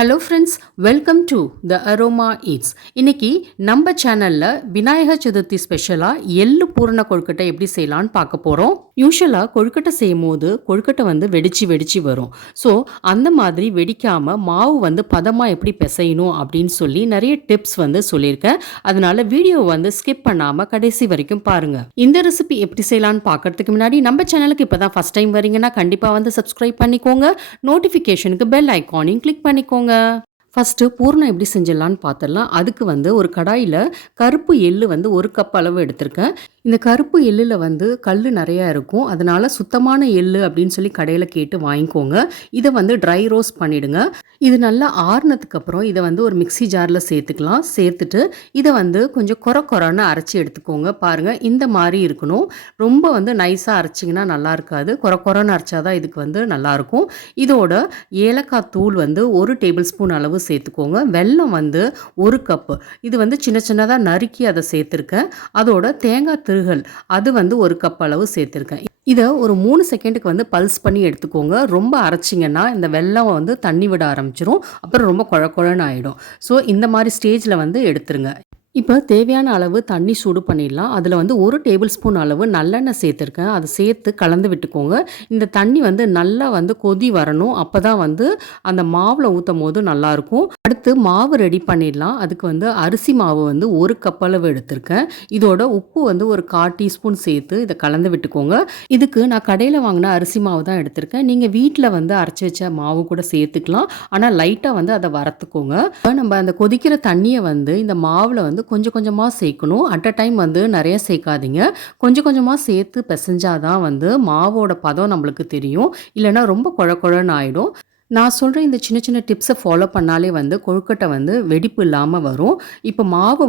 Hello friends, welcome to the aroma eats. இன்னைக்கு நம்ம சேனலில் விநாயக சதுர்த்தி ஸ்பெஷலாக எள்ளு பூரண கொழுக்கட்டை எப்படி செய்யலான்னு பார்க்க போகிறோம். யூஸ்வலாக கொழுக்கட்டை செய்யும் போது கொழுக்கட்டை வெடிச்சு வரும். ஸோ அந்த மாதிரி வெடிக்காமல் மாவு பதமாக எப்படி பிசையணும் அப்படின்னு சொல்லி நிறைய டிப்ஸ் சொல்லியிருக்கேன். அதனால வீடியோ ஸ்கிப் பண்ணாமல் கடைசி வரைக்கும் பாருங்கள். இந்த ரெசிபி எப்படி செய்யலான்னு பார்க்கறதுக்கு முன்னாடி நம்ம சேனலுக்கு இப்போ தான் ஃபஸ்ட் டைம் வரீங்கன்னா கண்டிப்பாக சப்ஸ்கிரைப் பண்ணிக்கோங்க. நோட்டிஃபிகேஷனுக்கு பெல் ஐக்கானையும் கிளிக் பண்ணிக்கோங்க. ஃபஸ்ட்டு பூர்ணம் எப்படி செஞ்சிடலான்னு பார்த்துடலாம். அதுக்கு ஒரு கடாயில் கருப்பு எள்ளு 1 கப் அளவு எடுத்திருக்கேன். இந்த கருப்பு எள்ளில் கல் நிறையா இருக்கும். அதனால் சுத்தமான எள்ளு அப்படின்னு சொல்லி கடையில் கேட்டு வாங்கிக்கோங்க. இதை ட்ரை ரோஸ்ட் பண்ணிவிடுங்க. இது நல்லா ஆறுனதுக்கப்புறம் இதை ஒரு மிக்சி ஜாரில் சேர்த்துக்கலாம். சேர்த்துட்டு இதை கொஞ்சம் கொரன்னு அரைச்சி எடுத்துக்கோங்க. பாருங்கள், இந்த மாதிரி இருக்கணும். ரொம்ப நைஸாக அரைச்சிங்கன்னா நல்லா இருக்காது. கொரன்னு அரைச்சாதான் இதுக்கு நல்லாயிருக்கும். இதோட ஏலக்காய் தூள் 1 டேபிள் ஸ்பூன் அளவு சேர்த்துக்கோங்க. வெல்லம் 1 கப்பு. இது சின்ன சின்னதாக நறுக்கி அதை சேர்த்துருக்கேன். அதோட தேங்காய் திருகல் அது 1 கப் அளவு சேர்த்துருக்கேன். இதை ஒரு 3 செகண்டுக்கு பல்ஸ் பண்ணி எடுத்துக்கோங்க. ரொம்ப அரைச்சிங்கன்னா இந்த வெல்லம் தண்ணி விட ஆரம்பிச்சிரும். அப்புறம் ரொம்ப குழன்னு ஆகிடும். ஸோ இந்த மாதிரி ஸ்டேஜில் எடுத்துருங்க. இப்போ தேவையான அளவு தண்ணி சூடு பண்ணிடலாம். அதில் 1 டேபிள் ஸ்பூன் அளவு நல்லெண்ணெய் சேர்த்துருக்கேன். அதை சேர்த்து கலந்து விட்டுக்கோங்க. இந்த தண்ணி நல்லா கொதி வரணும். அப்போ தான் அந்த மாவில் ஊற்றும் போது நல்லாயிருக்கும். அடுத்து மாவு ரெடி பண்ணிடலாம். அதுக்கு அரிசி மாவு 1 கப் அளவு எடுத்திருக்கேன். இதோட உப்பு ஒரு 1/4 டீஸ்பூன் சேர்த்து இதை கலந்து விட்டுக்கோங்க. இதுக்கு நான் கடையில் வாங்கின அரிசி மாவு தான் எடுத்திருக்கேன். நீங்கள் வீட்டில் அரைச்சி வச்ச மாவு கூட சேர்த்துக்கலாம். ஆனால் லைட்டாக அதை வறுத்துக்கோங்க. நம்ம அந்த கொதிக்கிற தண்ணியை இந்த மாவில் கொஞ்சம் கொஞ்சமாக சேர்க்கணும். அட் அ டைம் நிறைய சேர்க்காதீங்க. கொஞ்சம் கொஞ்சமாக சேர்த்து பிசைஞ்சாதான் மாவோட பதம் நம்மளுக்கு தெரியும். இல்லைன்னா ரொம்ப குழன்னு ஆகிடும். நான் சொல்கிற இந்த சின்ன சின்ன டிப்ஸை ஃபாலோ பண்ணாலே கொழுக்கட்டை வெடிப்பு இல்லாமல் வரும். இப்போ மாவு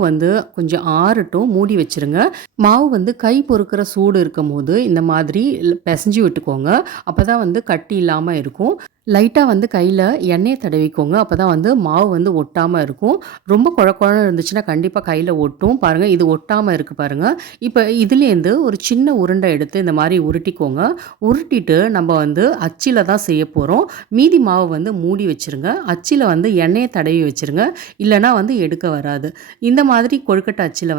கொஞ்சம் ஆறட்டும், மூடி வச்சுருங்க. மாவு கை பொறுக்கிற சூடு இருக்கும் போது இந்த மாதிரி பிசைஞ்சு விட்டுக்கோங்க. அப்போ தான் கட்டி இல்லாமல் இருக்கும். லைட்டாக கையில் எண்ணெயை தடவிக்கோங்க. அப்போ தான் மாவு ஒட்டாமல் இருக்கும். ரொம்ப குழன்னு இருந்துச்சுன்னா கண்டிப்பாக கையில் ஒட்டும். பாருங்கள், இது ஒட்டாமல் இருக்குது பாருங்கள். இப்போ இதுலேருந்து ஒரு சின்ன உருண்டை எடுத்து இந்த மாதிரி உருட்டிக்கோங்க. உருட்டிட்டு நம்ம அச்சில் தான் செய்ய போகிறோம். மீதி மாவு மூடி வச்சுருங்க. அச்சில் எண்ணெயை தடவி வச்சுருங்க. இல்லைனா எடுக்க வராது. இந்த மாதிரி கொழுக்கட்டை அச்சில்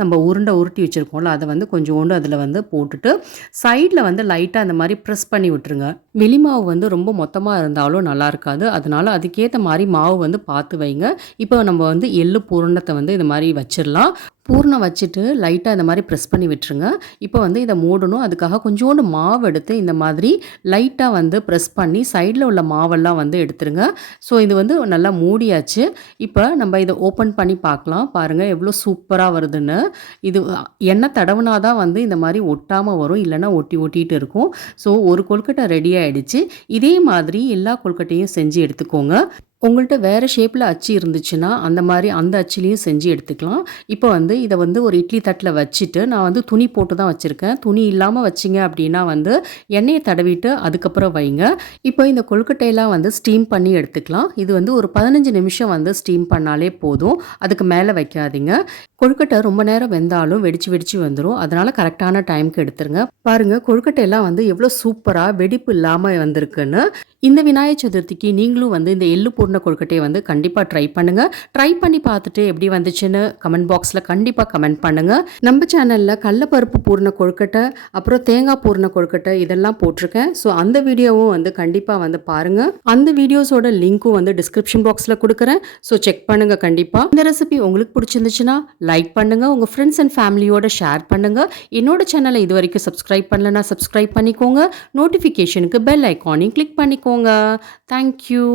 நம்ம உருட்டி வச்சுருக்கோம்ல, அதை கொஞ்சோண்டு அதில் போட்டுட்டு சைடில் லைட்டாக அந்த மாதிரி ப்ரெஸ் பண்ணி விட்டுருங்க. வெளி மாவு ரொம்ப மொத்தமாக இருந்தாலும் நல்லா இருக்காது. அதனால அதுக்கேற்ற மாதிரி மாவு பார்த்து வைங்க. இப்போ நம்ம எள்ளு பூரணத்தை இது மாதிரி வச்சிடலாம். பூர்ணம் வச்சுட்டு லைட்டாக இந்த மாதிரி ப்ரெஸ் பண்ணி விட்டுருங்க. இப்போ இதை மூடணும். அதுக்காக கொஞ்சோண்டு மாவு எடுத்து இந்த மாதிரி லைட்டாக ப்ரெஸ் பண்ணி சைடில் உள்ள மாவெல்லாம் எடுத்துருங்க. ஸோ இது நல்லா மூடியாச்சு. இப்போ நம்ம இதை ஓப்பன் பண்ணி பார்க்கலாம். பாருங்கள் எவ்வளோ சூப்பராக வருதுன்னு. இது எண்ணெய் தடவுனாதான் இந்த மாதிரி ஒட்டாமல் வரும். இல்லைன்னா ஒட்டிட்டு இருக்கும். ஸோ ஒரு கொழுக்கட்டை ரெடி ஆகிடுச்சு. இதே மாதிரி எல்லா கொழுக்கட்டையும் செஞ்சு எடுத்துக்கோங்க. உங்கள்கிட்ட வேறு ஷேப்பில் அச்சு இருந்துச்சுன்னா அந்த அச்சிலையும் செஞ்சு எடுத்துக்கலாம். இப்போ இதை ஒரு இட்லி தட்டில் வச்சுட்டு நான் துணி போட்டு தான் வச்சுருக்கேன். துணி இல்லாமல் வச்சிங்க அப்படின்னா எண்ணெயை தடவிட்டு அதுக்கப்புறம் வைங்க. இப்போ இந்த கொழுக்கட்டையெல்லாம் ஸ்டீம் பண்ணி எடுத்துக்கலாம். இது ஒரு 15 நிமிஷம் ஸ்டீம் பண்ணாலே போதும். அதுக்கு மேலே வைக்காதீங்க. கொழுக்கட்டை ரொம்ப நேரம் வெந்தாலும் வெடிச்சு வந்துடும். அதனால் கரெக்டான டைமுக்கு எடுத்துருங்க. பாருங்கள், கொழுக்கட்டையெல்லாம் எவ்வளோ சூப்பராக வெடிப்பு இல்லாமல் வந்திருக்குன்னு. இந்த விநாயக சதுர்த்திக்கு நீங்களும் இந்த எள்ளு பூர்ண கொழுக்கட்டையை கண்டிப்பாக ட்ரை பண்ணுங்கள். ட்ரை பண்ணி பார்த்துட்டு எப்படி வந்துச்சுன்னு கமெண்ட் பாக்ஸில் கண்டிப்பாக கமெண்ட் பண்ணுங்கள். நம்ம சேனலில் கடலைப்பருப்பு பூர்ண கொழுக்கட்டை, அப்புறம் தேங்காய் பூர்ண கொழுக்கட்டை இதெல்லாம் போட்டிருக்கேன். ஸோ அந்த வீடியோவும் கண்டிப்பாக பாருங்கள். அந்த வீடியோஸோட லிங்க்கும் டிஸ்கிரிப்ஷன் பாக்ஸில் கொடுக்குறேன். ஸோ செக் பண்ணுங்கள் கண்டிப்பாக. இந்த ரெசிபி உங்களுக்கு பிடிச்சிருந்துச்சுன்னா லைக் பண்ணுங்கள். உங்கள் ஃப்ரெண்ட்ஸ் அண்ட் ஃபேமிலியோட ஷேர் பண்ணுங்கள். என்னோட சேனலை இது வரைக்கும் சப்ஸ்கிரைப் பண்ணலன்னா சப்ஸ்கிரைப் பண்ணிக்கோங்க. நோட்டிஃபிகேஷனுக்கு பெல் ஐக்கானையும் கிளிக் பண்ணிக்கோங்க. தேங்க்யூ.